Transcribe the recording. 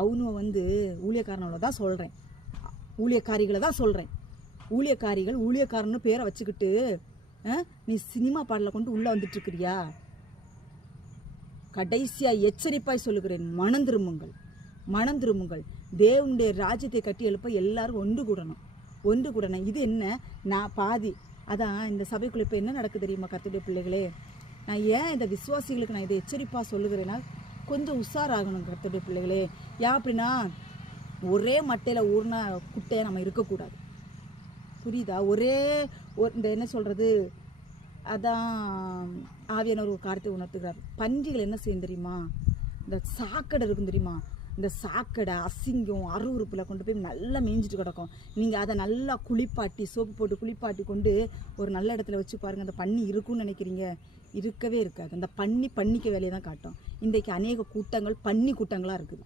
அவனும் வந்து ஊழியக்காரனோட தான் சொல்கிறேன், ஊழியக்காரிகளை தான் சொல்கிறேன். ஊழியக்காரிகள் ஊழியக்காரன்னு பேரை வச்சுக்கிட்டு நீ சினிமா பாடலை கொண்டு உள்ளே வந்துட்டுருக்கிறியா? கடைசியாக எச்சரிப்பாய் சொல்லுகிறேன், மனம் திரும்புங்கள், மனம் திரும்புங்கள். தேவனுடைய ராஜ்யத்தை கட்டி எழுப்ப எல்லாரும் ஒன்று கூடணும். இது என்ன, நான் பாதி அதான் இந்த சபைக்குள்ள இப்போ என்ன நடக்குது தெரியுமா கர்த்தருடைய பிள்ளைகளே? நான் ஏன் இந்த விசுவாசிகளுக்கு நான் இதை எச்சரிப்பாக சொல்லுகிறேன்னா, கொஞ்சம் உஷாராகணும் கர்த்தருடைய பிள்ளைகளே. ஏன் அப்படின்னா, ஒரே மட்டையில் ஊர்னா குட்டையாக நம்ம இருக்கக்கூடாது, புரியுதா? இந்த என்ன சொல்கிறது, அதான் ஆவியான ஒரு காரியத்தை உணர்த்துகிறார். பன்றிகள் என்ன செய்யும் தெரியுமா? இந்த சாக்கடை இருக்கும் தெரியுமா? இந்த சாக்கடை அசிங்கம் அருவறுப்பில் கொண்டு போய் நல்லா மேய்ஞ்சிட்டு கிடக்கும். நீங்கள் அதை நல்லா குளிப்பாட்டி சோப்பு போட்டு குளிப்பாட்டி கொண்டு ஒரு நல்ல இடத்துல வச்சு பாருங்கள், அந்த பன்னி இருக்குன்னு நினைக்கிறீங்க, இருக்கவே இருக்காது. அந்த பன்னிக்க வேலையை தான் காட்டும். இன்றைக்கு அநேக கூட்டங்கள் பன்னி கூட்டங்களாக இருக்குது.